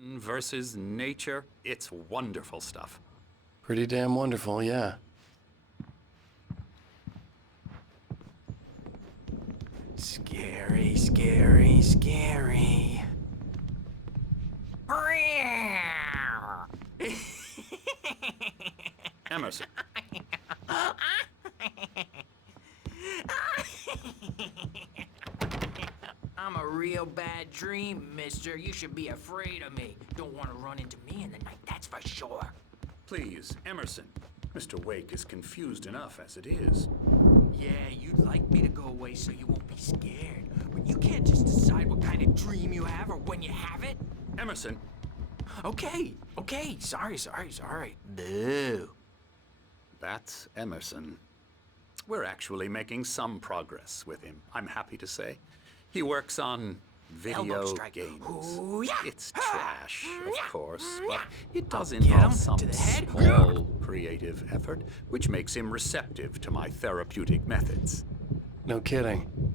versus nature. It's wonderful stuff. Pretty damn wonderful, yeah. Scary, scary, scary. Emerson. I'm a real bad dream, mister. You should be afraid of me. Don't want to run into me in the night, that's for sure. Please, Emerson. Mr. Wake is confused enough as it is. Yeah, you'd like me to go away so you won't be scared. But you can't just decide what kind of dream you have or when you have it. Emerson. Okay. Sorry. Boo. That's Emerson. We're actually making some progress with him, I'm happy to say. He works on video games. Ooh, yeah. It's trash, of course, but it does Get him involve some to the head. small creative effort, which makes him receptive to my therapeutic methods. No kidding.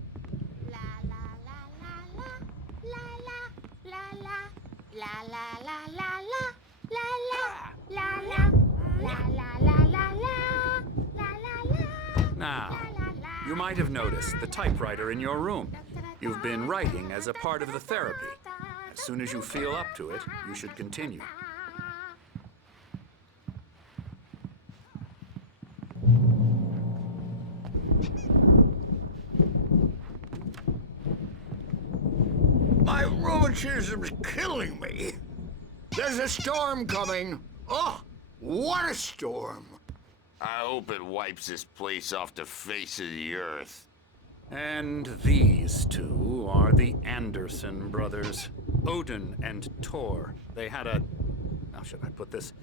Now, you might have noticed the typewriter in your room. You've been writing as a part of the therapy. As soon as you feel up to it, you should continue. My rheumatism's killing me. There's a storm coming. Oh, what a storm. I hope it wipes this place off the face of the earth. And these two are the Anderson brothers, Odin and Tor. They had how should I put this?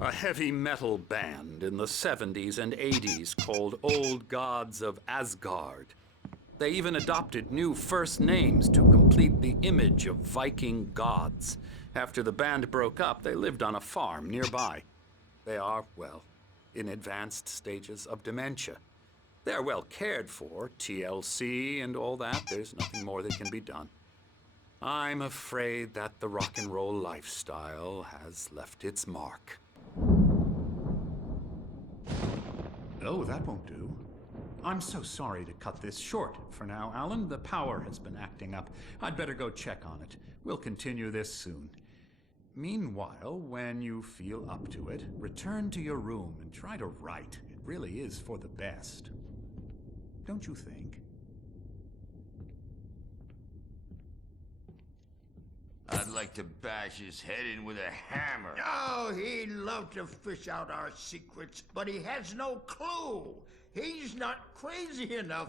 A heavy metal band in the 70s and 80s called Old Gods of Asgard. They even adopted new first names to complete the image of Viking gods. After the band broke up, they lived on a farm nearby. They are, well, in advanced stages of dementia. They're well cared for, TLC and all that. There's nothing more that can be done. I'm afraid that the rock and roll lifestyle has left its mark. Oh, that won't do. I'm so sorry to cut this short for now, Alan. The power has been acting up. I'd better go check on it. We'll continue this soon. Meanwhile, when you feel up to it, return to your room and try to write. It really is for the best. Don't you think? I'd like to bash his head in with a hammer. Oh, he'd love to fish out our secrets, but he has no clue. He's not crazy enough.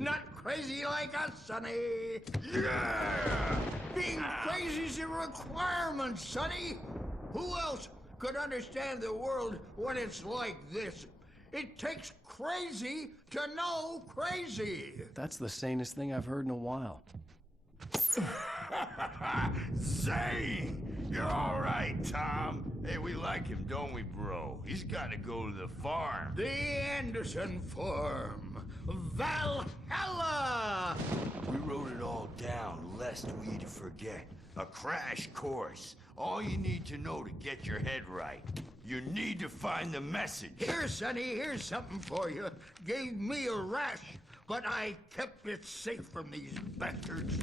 Not crazy like us, Sonny. Yeah! Being crazy's a requirement, Sonny. Who else could understand the world when it's like this? It takes crazy to know crazy. That's the sanest thing I've heard in a while. Zane! You're all right, Tom. Hey, we like him, don't we, bro? He's got to go to the farm. The Anderson Farm. Valhalla! We wrote it all down, lest we forget. A crash course. All you need to know to get your head right. You need to find the message. Here, Sonny, here's something for you. Gave me a rash, but I kept it safe from these bastards.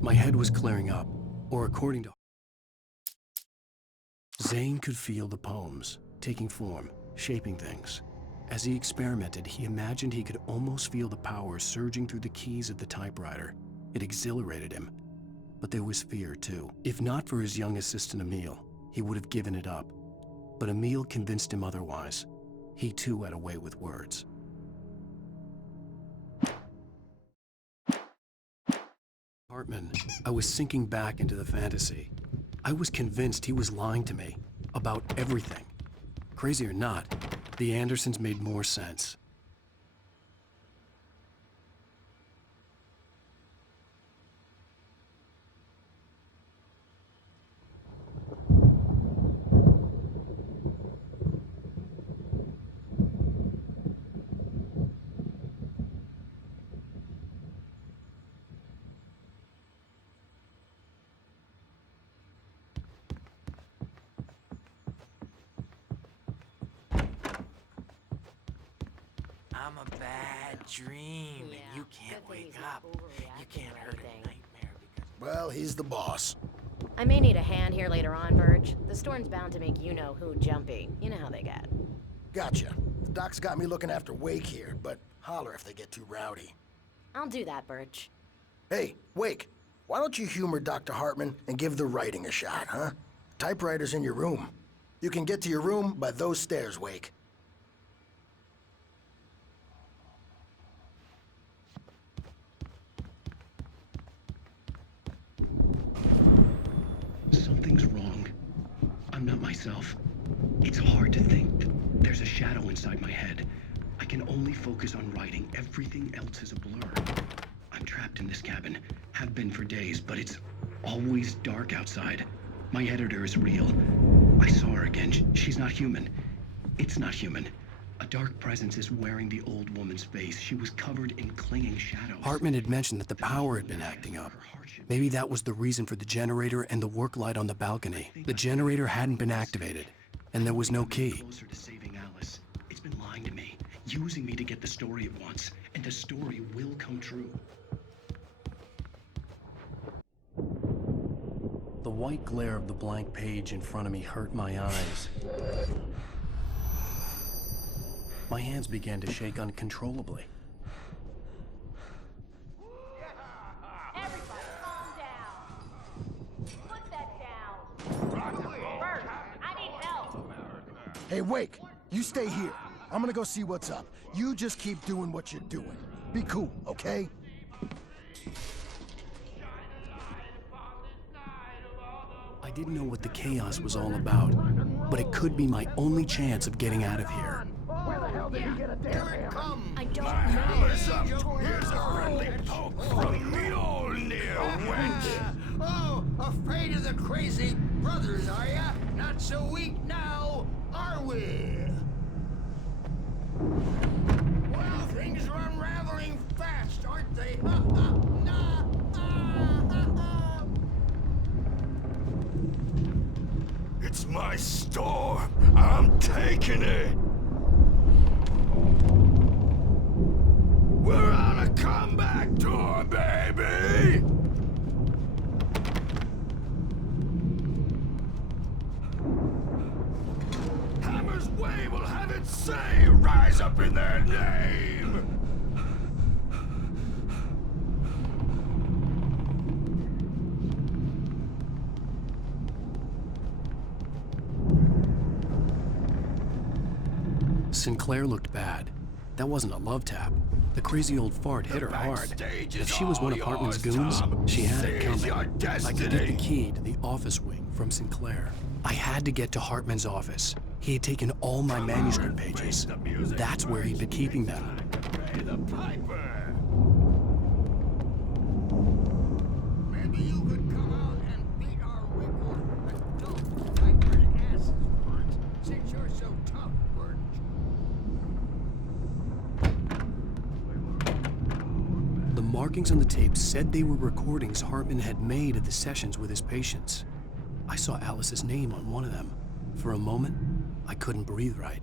My head was clearing up, or according to... Zane could feel the poems, taking form, shaping things. As he experimented, he imagined he could almost feel the power surging through the keys of the typewriter. It exhilarated him. But there was fear, too. If not for his young assistant Emil, he would have given it up. But Emil convinced him otherwise. He, too, had a way with words. Hartman, I was sinking back into the fantasy. I was convinced he was lying to me about everything. Crazy or not, the Andersons made more sense. bad dream, and you can't wake up. You can't hurt a nightmare because... Well, he's the boss. I may need a hand here later on, Burge. The storm's bound to make you-know-who jumpy. You know how they get. Gotcha. The doc's got me looking after Wake here, but holler if they get too rowdy. I'll do that, Burge. Hey, Wake, why don't you humor Dr. Hartman and give the writing a shot, huh? Typewriter's in your room. You can get to your room by those stairs, Wake. Something's wrong. I'm not myself. It's hard to think. There's a shadow inside my head. I can only focus on writing. Everything else is a blur. I'm trapped in this cabin. Have been for days, but it's always dark outside. My editor is real. I saw her again. She's not human. It's not human. A dark presence is wearing the old woman's face. She was covered in clinging shadows. Hartman had mentioned that the power had been acting up. Maybe that was the reason for the generator and the work light on the balcony. The generator hadn't been activated, and there was no key. Closer to saving Alice. It's been lying to me, using me to get the story it wants, and the story will come true. The white glare of the blank page in front of me hurt my eyes. My hands began to shake uncontrollably. Everybody, calm down. Put that down. Burge, I need help. Hey, Wake, you stay here. I'm gonna go see what's up. You just keep doing what you're doing. Be cool, okay? I didn't know what the chaos was all about, but it could be my only chance of getting out of here. Where the hell did he get a damn hammer? I don't know. Here's a friendly poke from the old near wench. Oh, afraid of the crazy brothers, are ya? Not so weak now, are we? Well, things are unraveling fast, aren't they? Ha ha! Nah! Ah, ha, ha. It's my store. I'm taking it. We're on a comeback tour, baby! Hammer's Way will have its say rise up in their name! Sinclair looked bad. That wasn't a love tap. The crazy old fart hit her hard. If she was one of Hartman's goons, she had it coming. I could get the key to the office wing from Sinclair. I had to get to Hartman's office. He had taken all my manuscript pages. That's where he'd been keeping them. Pay the piper! Maybe you could come out and beat our wrinkled, adult, diapered asses once, since you're so tough, Burge. The markings on the tape said they were recordings Hartman had made of the sessions with his patients. I saw Alice's name on one of them. For a moment, I couldn't breathe right.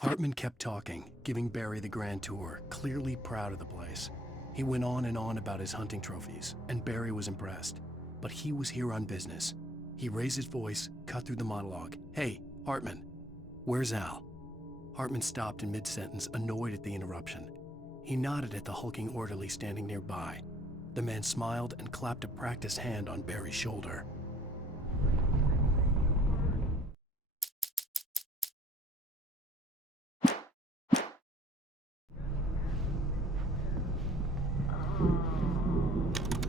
Hartman kept talking, giving Barry the grand tour, clearly proud of the place. He went on and on about his hunting trophies, and Barry was impressed. But he was here on business. He raised his voice, cut through the monologue. "Hey, Hartman, where's Al?" Hartman stopped in mid-sentence, annoyed at the interruption. He nodded at the hulking orderly standing nearby. The man smiled and clapped a practiced hand on Barry's shoulder.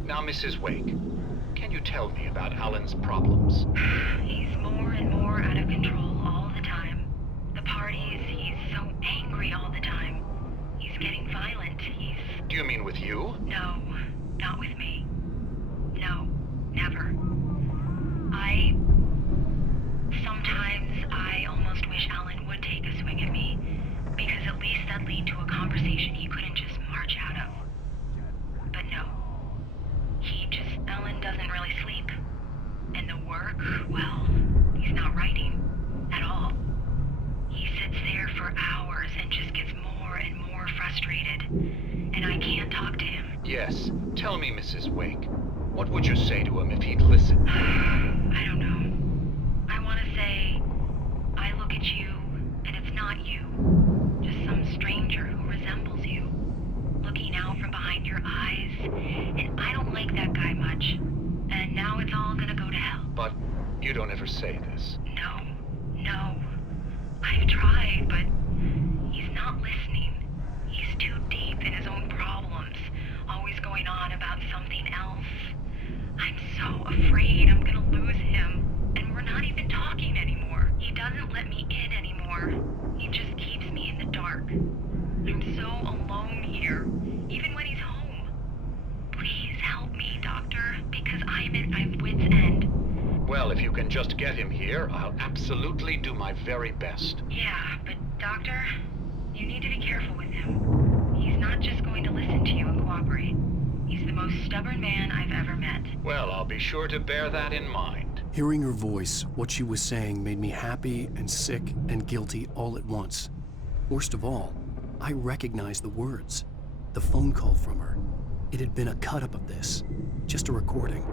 Now, Mrs. Wake, can you tell me about Alan's problems? He's more and more out of control all the time. The parties, he's so angry all the time. He's getting violent. Do you mean with you? No, not with me. No, never. Sometimes I almost wish Alan would take a swing at me, because at least that'd lead to a conversation he couldn't just march out of. But no, What would you say to him if he'd listen? I don't know. I want to say, I look at you, and it's not you. Just some stranger who resembles you. Looking out from behind your eyes, and I don't like that guy much. And now it's all gonna go to hell. But you don't ever say this. No. I've tried, but he's not listening. He's too deep in his own problems, always going on about something else. I'm so afraid I'm gonna lose him, and we're not even talking anymore. He doesn't let me in anymore. He just keeps me in the dark. I'm so alone here, even when he's home. Please help me, Doctor, because I'm at my wit's end. Well, if you can just get him here, I'll absolutely do my very best. Yeah, but Doctor, you need to be careful with him. He's not just going to listen to you and cooperate. He's the most stubborn man I've ever met. Well, I'll be sure to bear that in mind. Hearing her voice, what she was saying made me happy and sick and guilty all at once. Worst of all, I recognized the words. The phone call from her. It had been a cut-up of this. Just a recording.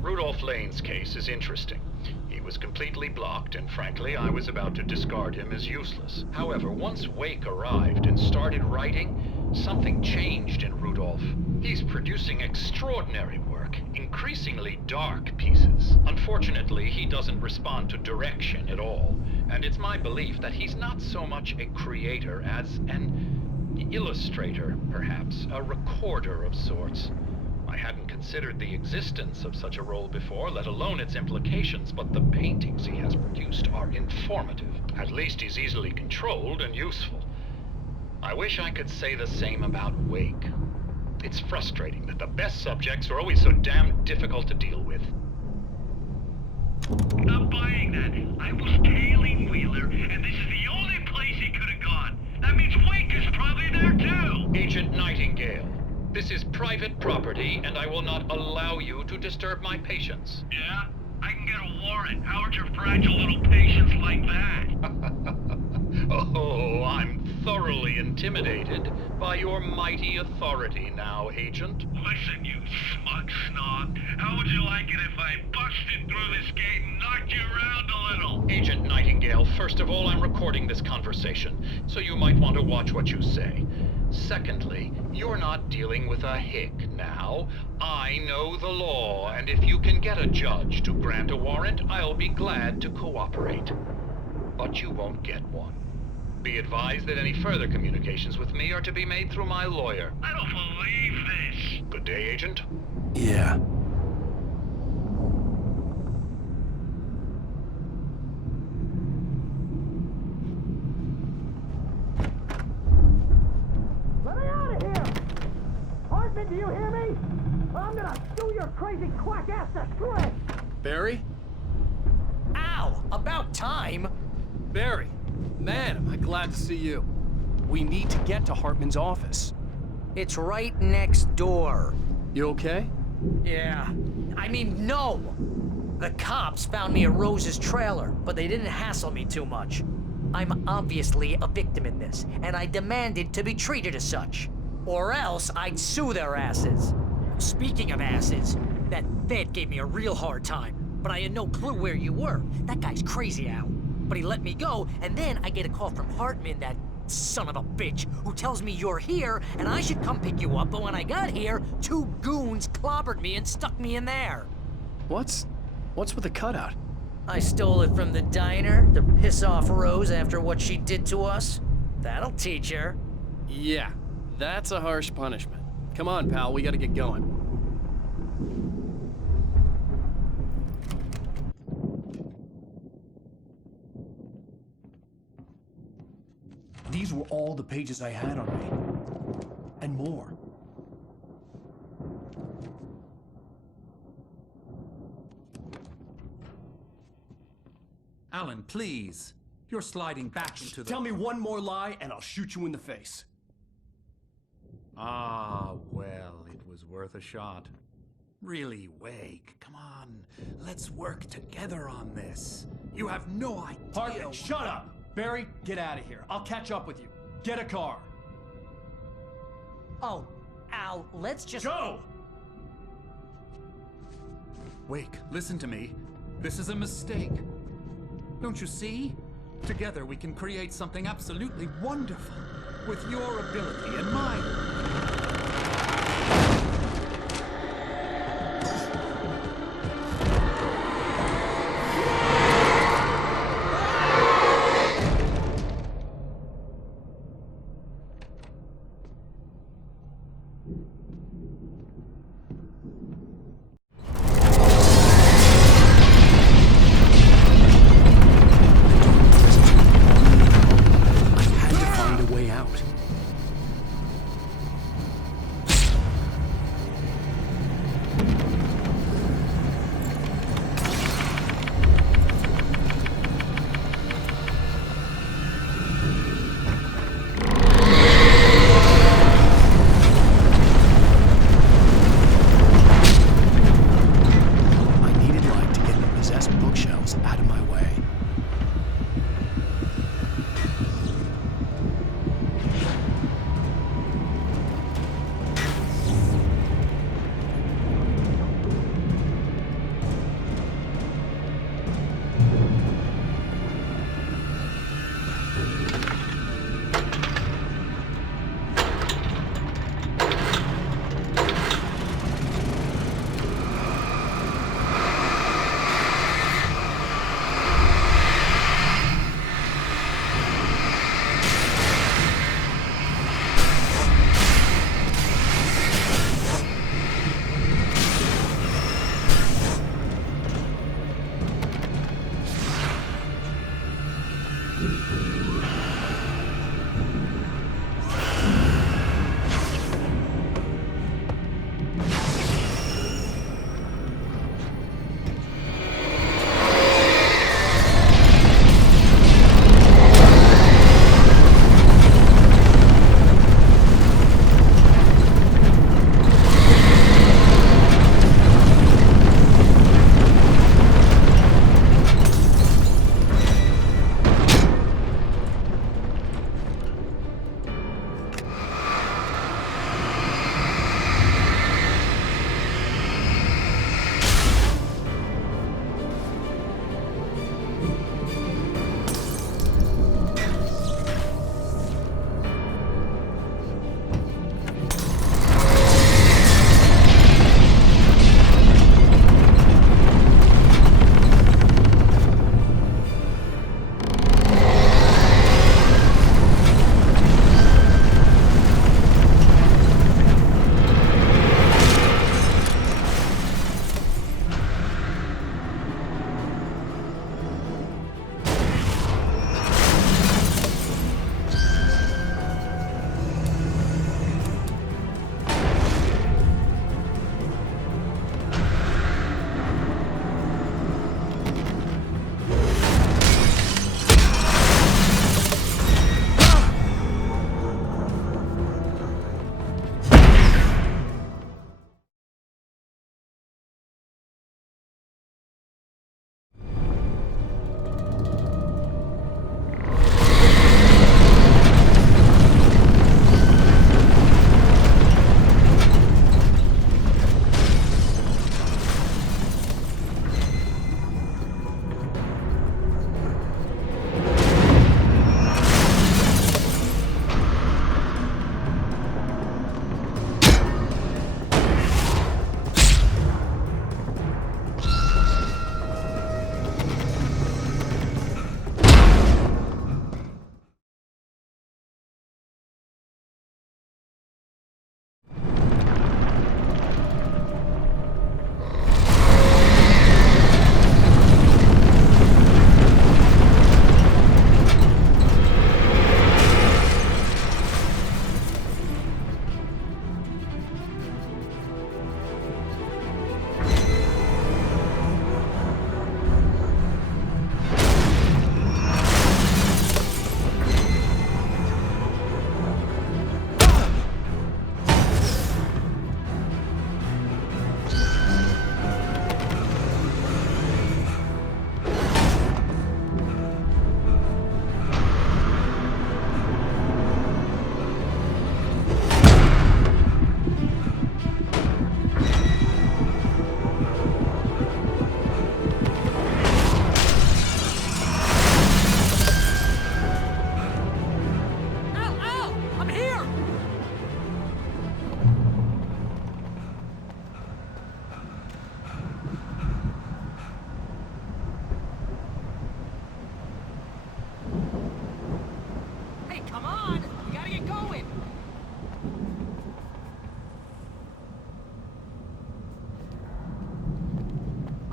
Rudolph Lane's case is interesting. He was completely blocked, and frankly, I was about to discard him as useless. However, once Wake arrived and started writing, something changed in Rudolph. He's producing extraordinary work, increasingly dark pieces. Unfortunately, he doesn't respond to direction at all, and it's my belief that he's not so much a creator as an illustrator, perhaps, a recorder of sorts. I hadn't considered the existence of such a role before, let alone its implications, but the paintings he has produced are informative. At least he's easily controlled and useful. I wish I could say the same about Wake. It's frustrating that the best subjects are always so damn difficult to deal with. Not buying that. I was tailing Wheeler, and this is the only place he could have gone. That means Wake is probably there too! Agent Nightingale, this is private property, and I will not allow you to disturb my patients. Yeah? I can get a warrant. How'd your fragile little patients like that? Oh, I'm thoroughly intimidated by your mighty authority now, Agent. Listen, you smug snob. How would you like it if I busted through this gate and knocked you around a little? Agent Nightingale, first of all, I'm recording this conversation, so you might want to watch what you say. Secondly, you're not dealing with a hick now. I know the law, and if you can get a judge to grant a warrant, I'll be glad to cooperate. But you won't get one. Be advised that any further communications with me are to be made through my lawyer. I don't believe this. Good day, Agent. Yeah. Let me out of here! Hartman, do you hear me? I'm gonna chew your crazy quack ass to shreds! Barry? Ow! About time! Barry! Man, am I glad to see you. We need to get to Hartman's office. It's right next door. You okay? Yeah. I mean, no! The cops found me at Rose's trailer, but they didn't hassle me too much. I'm obviously a victim in this, and I demanded to be treated as such. Or else I'd sue their asses. Speaking of asses, that vet gave me a real hard time, but I had no clue where you were. That guy's crazy, Al. But he let me go, and then I get a call from Hartman, that son of a bitch, who tells me you're here and I should come pick you up, but when I got here, 2 goons clobbered me and stuck me in there. What's with the cutout? I stole it from the diner to piss off Rose after what she did to us. That'll teach her. Yeah, that's a harsh punishment. Come on, pal, we gotta get going. These were all the pages I had on me. And more. Alan, please. You're sliding back into the... Tell me one more lie and I'll shoot you in the face. Ah, well, it was worth a shot. Really, Wake, come on. Let's work together on this. You have no idea... Hartman, shut up! Barry, get out of here. I'll catch up with you. Get a car. Oh, Al, let's just... Go! Wake, listen to me. This is a mistake. Don't you see? Together we can create something absolutely wonderful. With your ability and mine.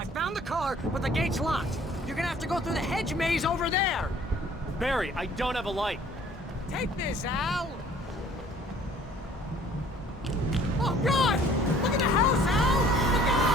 I found the car, but the gate's locked. You're gonna have to go through the hedge maze over there. Barry, I don't have a light. Take this, Al. Oh, God! Look at the house, Al! Look out!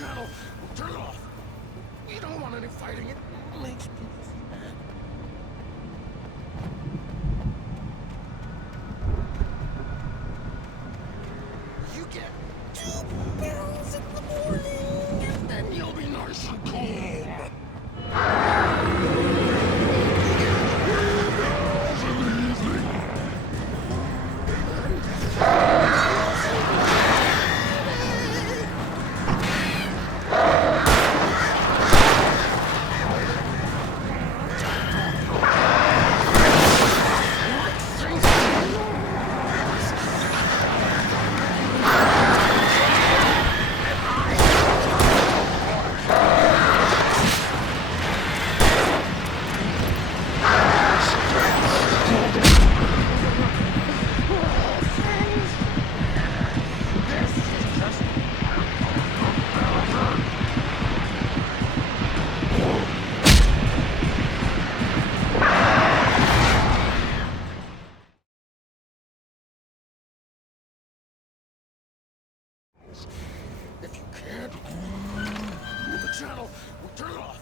channel. Turn it off. We don't want any fighting. It makes me mad. You get 2 pills in the morning, and then you'll be nice and calm. If you can't move the channel, we'll turn it off.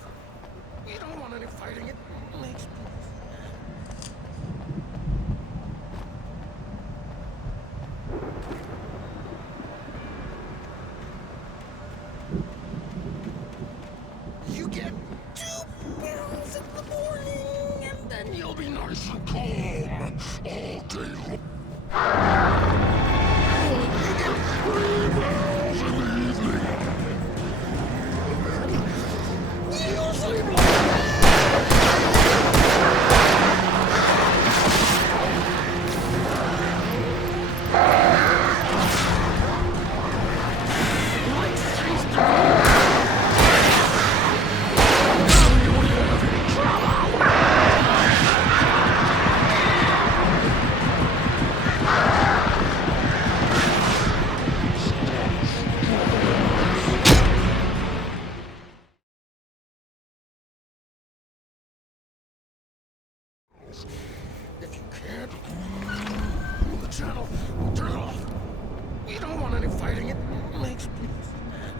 We don't want any fighting. It makes me mad. You get 2 pills in the morning, and then you'll be nice and calm all day long. You get 3 pills in the evening. You'll sleep like if you can't move the channel, we'll turn it off. We don't want any fighting. It makes me mad.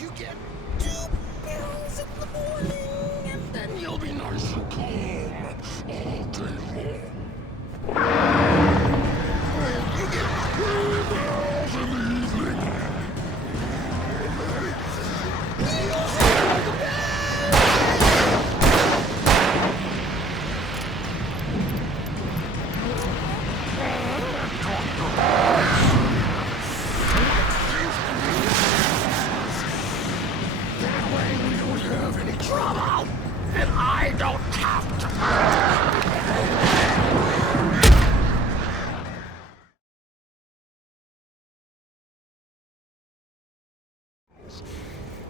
You get 2 pills in the morning, and then you'll be nice and calm all day long. You get 3 pills in the evening. That way we don't have any trouble, and I don't have to.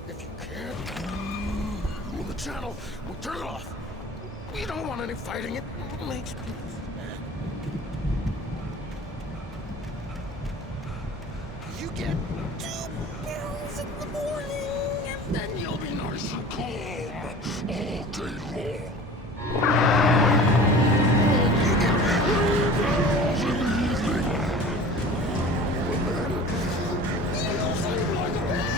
If you can't move the channel, we'll turn it off. We don't want any fighting. It makes me mad. You get 2 pills in the morning, and then you'll be nice and calm all day long. You get 3 pills in the evening. You'll sleep like a baby.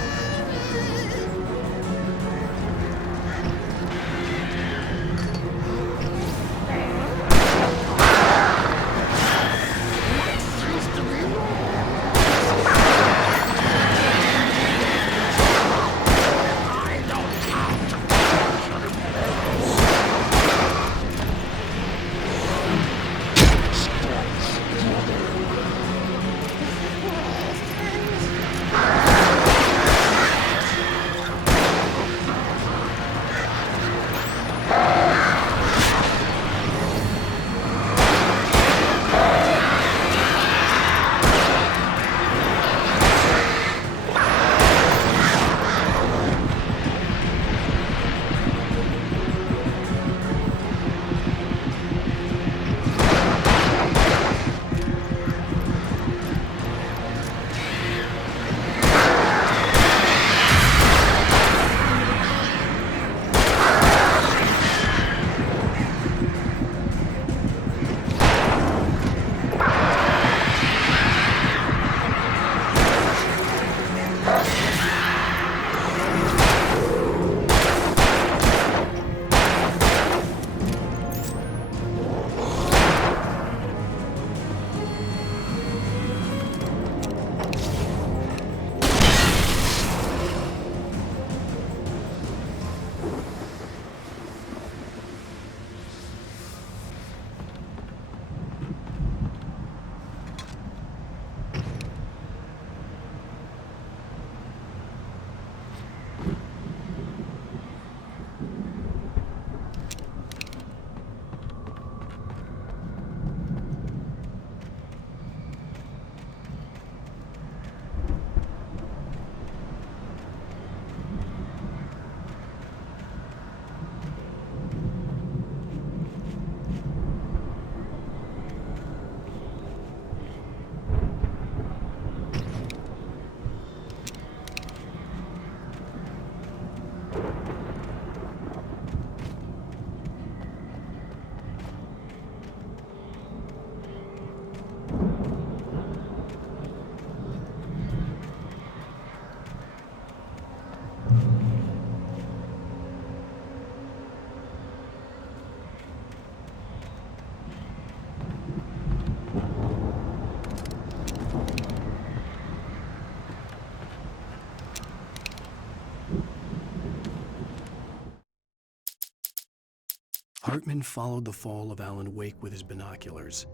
Hartman followed the fall of Alan Wake with his binoculars.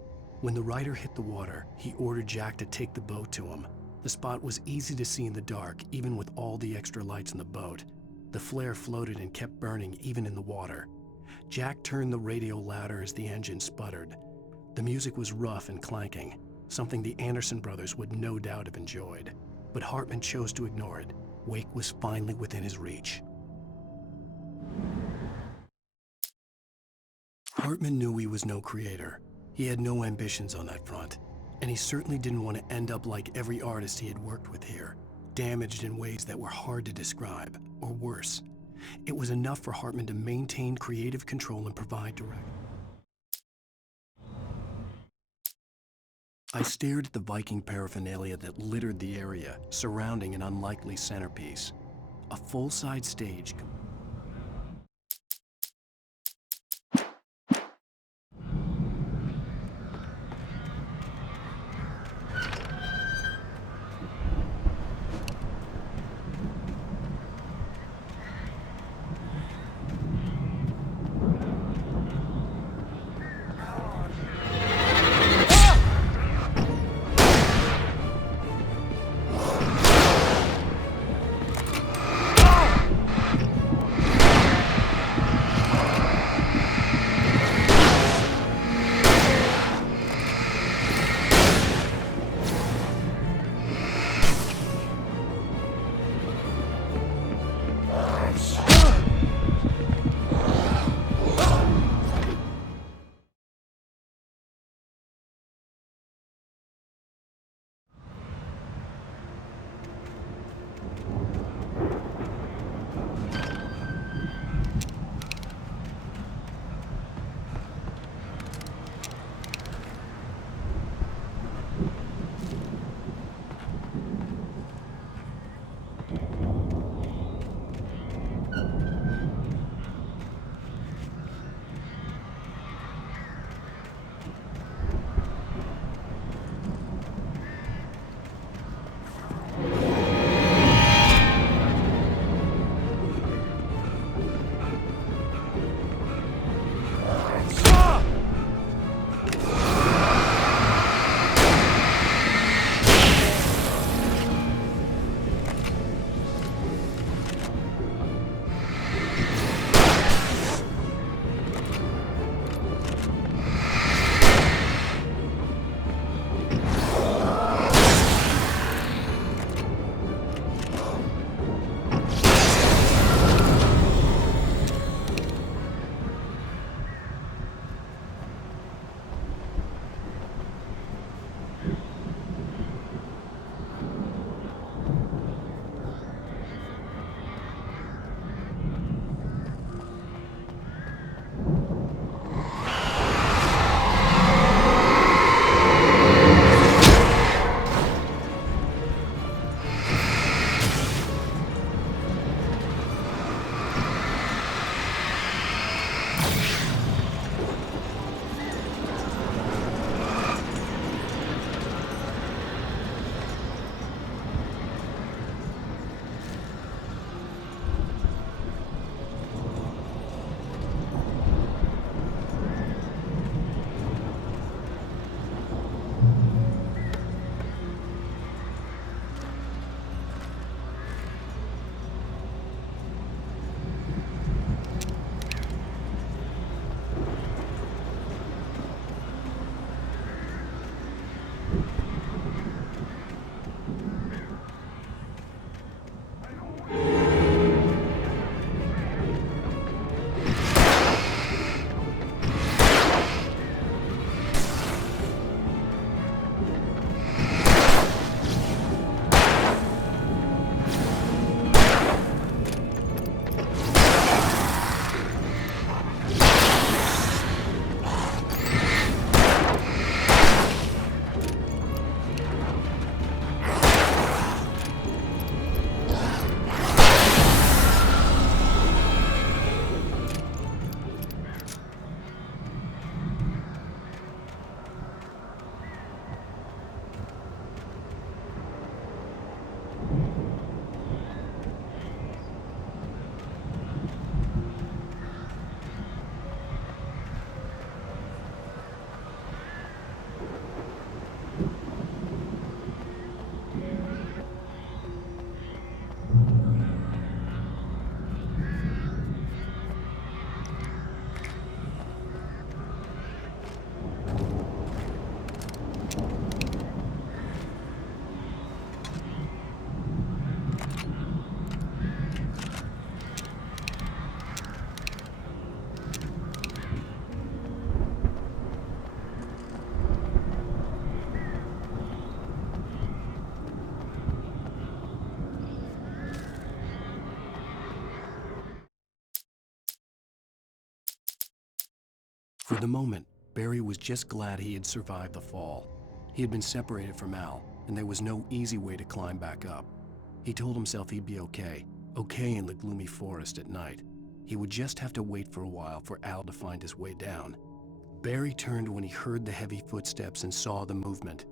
When the rider hit the water, he ordered Jack to take the boat to him. The spot was easy to see in the dark, even with all the extra lights in the boat. The flare floated and kept burning even in the water. Jack turned the radio louder as the engine sputtered. The music was rough and clanking, something the Anderson brothers would no doubt have enjoyed. But Hartman chose to ignore it. Wake was finally within his reach. Hartman knew he was no creator. He had no ambitions on that front, and he certainly didn't want to end up like every artist he had worked with here, damaged in ways that were hard to describe, or worse. It was enough for Hartman to maintain creative control and provide direction. I stared at the Viking paraphernalia that littered the area, surrounding an unlikely centerpiece. A full-size stage. For the moment, Barry was just glad he had survived the fall. He had been separated from Al, and there was no easy way to climb back up. He told himself he'd be okay in the gloomy forest at night. He would just have to wait for a while for Al to find his way down. Barry turned when he heard the heavy footsteps and saw the movement.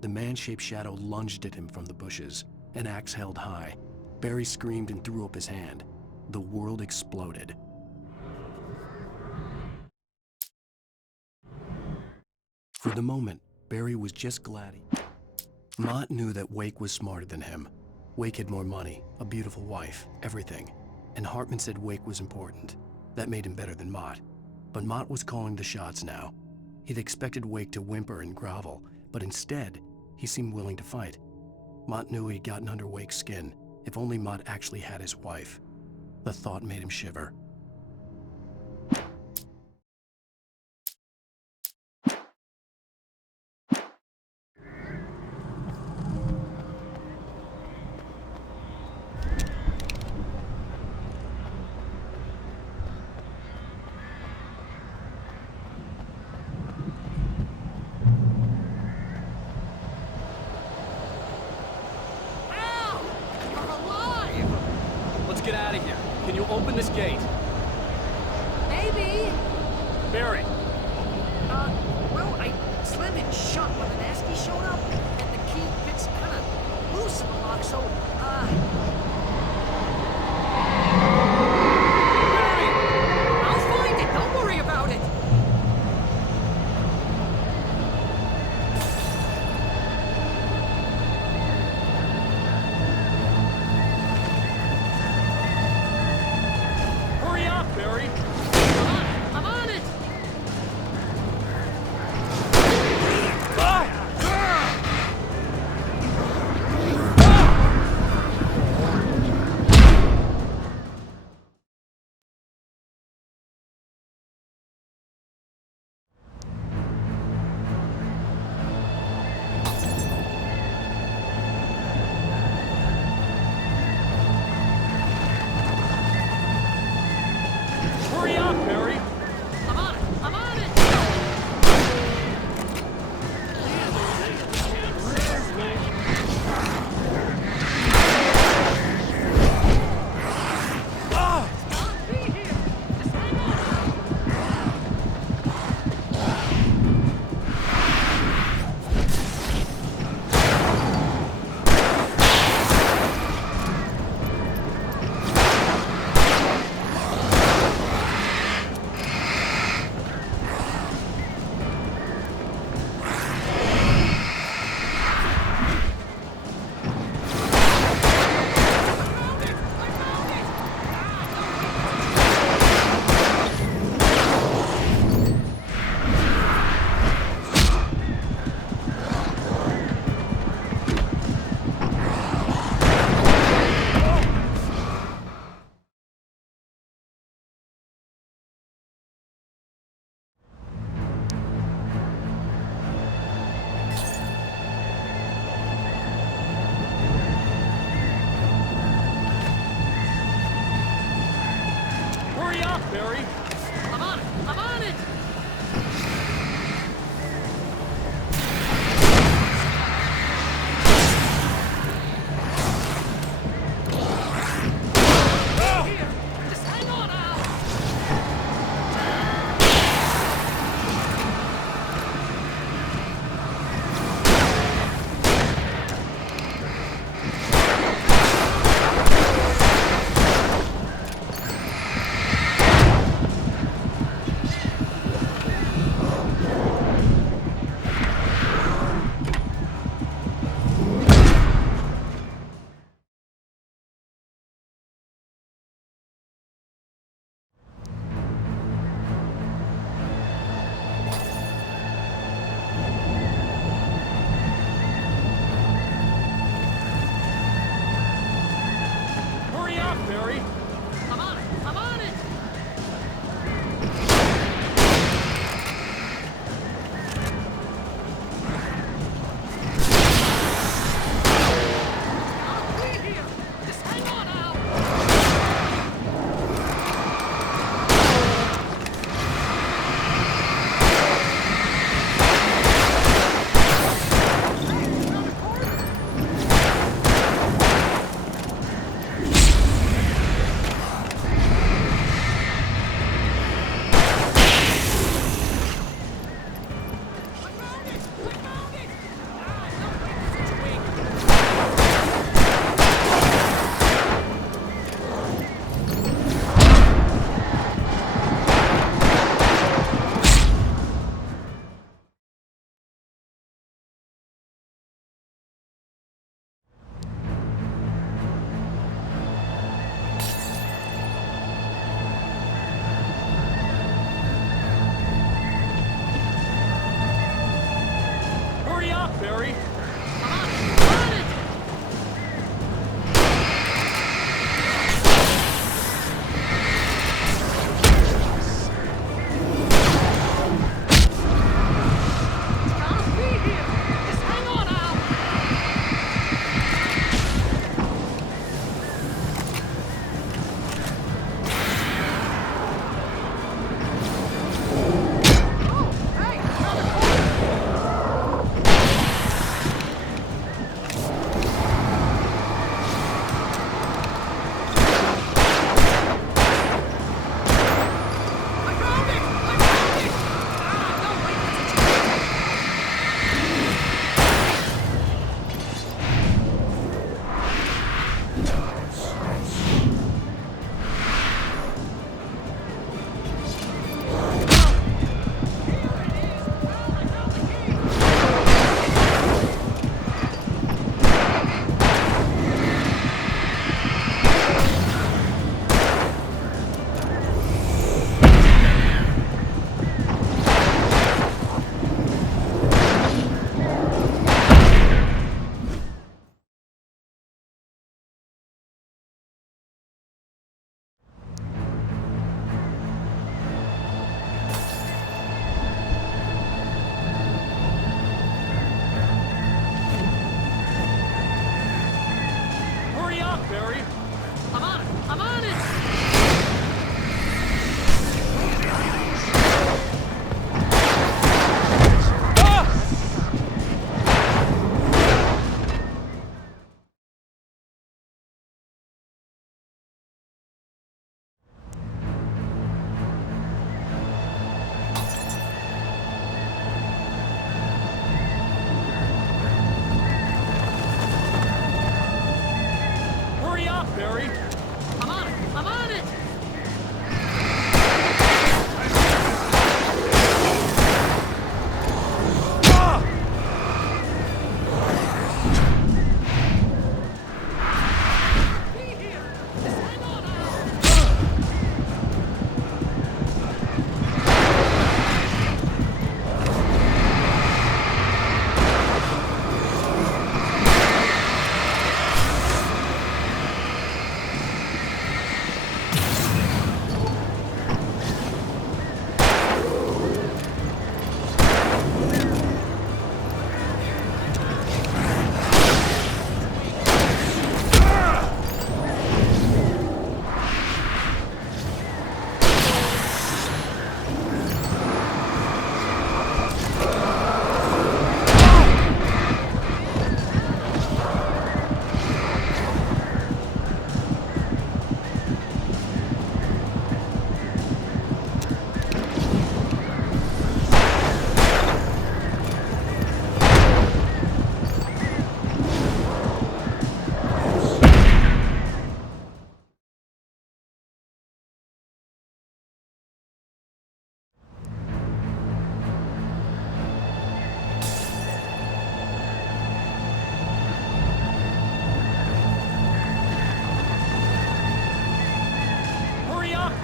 The man-shaped shadow lunged at him from the bushes, an axe held high. Barry screamed and threw up his hand. The world exploded. For the moment, Barry was just glad Mott knew that Wake was smarter than him. Wake had more money, a beautiful wife, everything. And Hartman said Wake was important. That made him better than Mott. But Mott was calling the shots now. He'd expected Wake to whimper and grovel, but instead, he seemed willing to fight. Mott knew he'd gotten under Wake's skin. If only Mott actually had his wife. The thought made him shiver. Let's get out of here. Can you open this gate? Maybe. Barry! Well, I slammed it shut when the nasty showed up, and the key fits kind of loose in the lock, so, Barry! I'll find it, don't worry about it! Hurry up, Barry! I'm on it! Hurry up, Barry! I'm on it! I'm on it! Hurry up, Barry! I'm on it! I'm on it! Here! Just hang on, Al!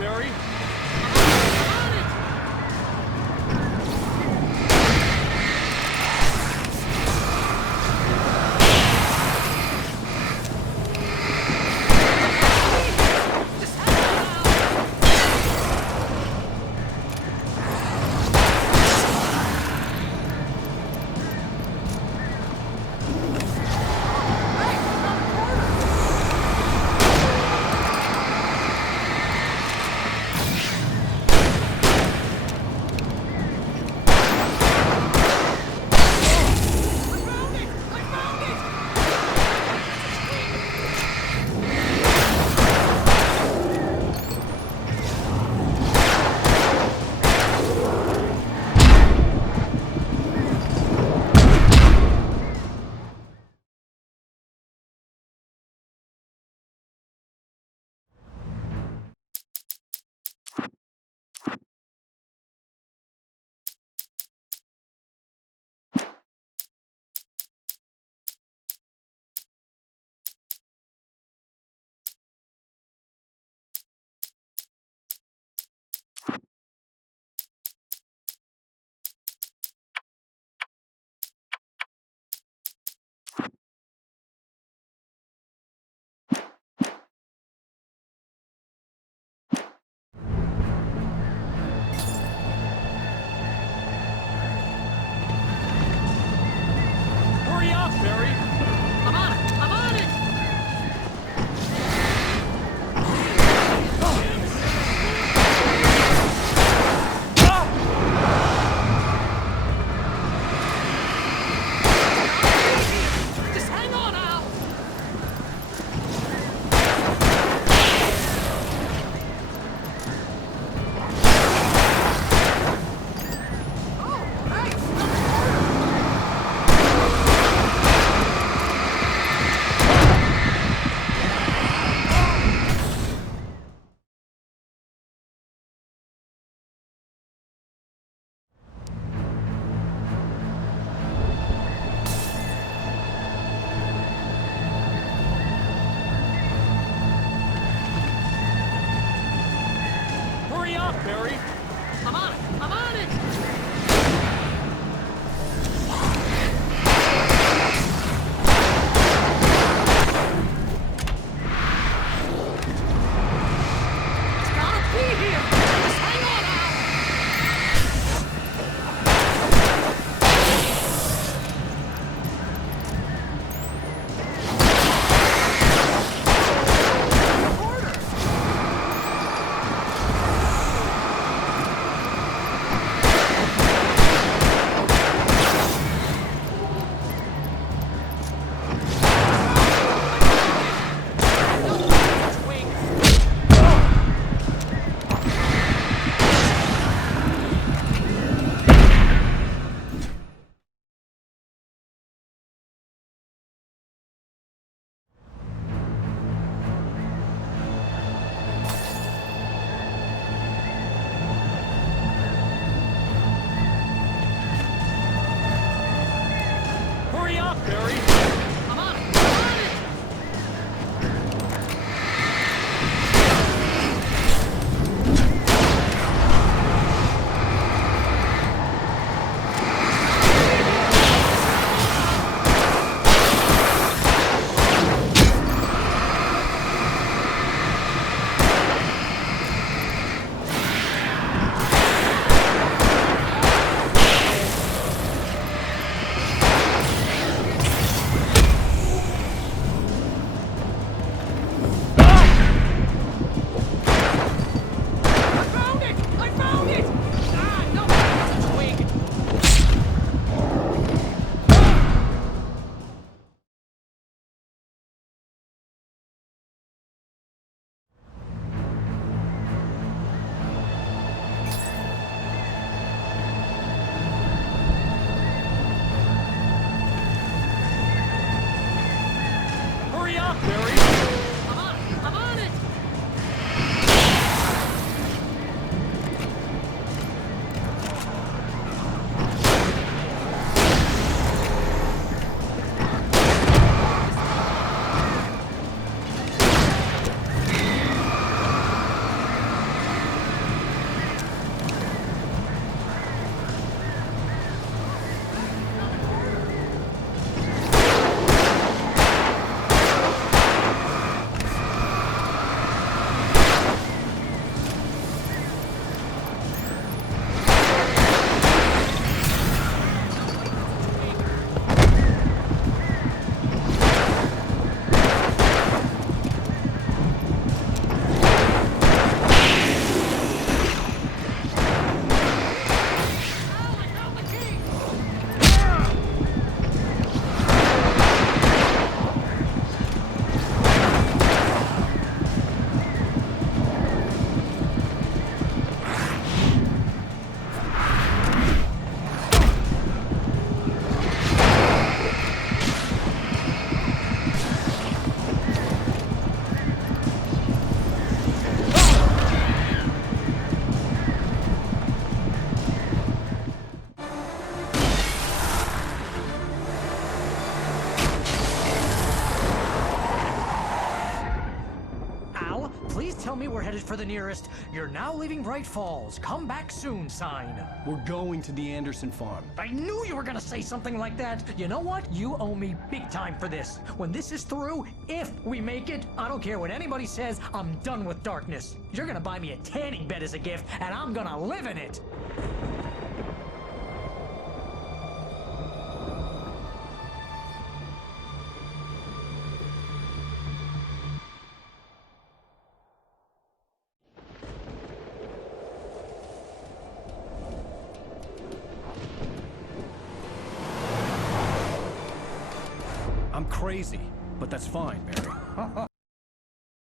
Barry. Hurry up, Barry. I'm on it! I'm on it! Just hang on, Al! Oh, hey! Hurry up, Barry. I'm on it! I'm on it! It's gotta be here! Just hang on, Al! Hurry up, Barry. I'm on it! I'm on it! Please tell me we're headed for the nearest "You're now leaving Bright Falls. Come back soon" sign. We're going to the Anderson farm. I knew you were gonna say something like that. You know what? You owe me big time for this. When this is through, if we make it, I don't care what anybody says, I'm done with darkness. You're gonna buy me a tanning bed as a gift, and I'm gonna live in it. I'm crazy, but that's fine, Barry.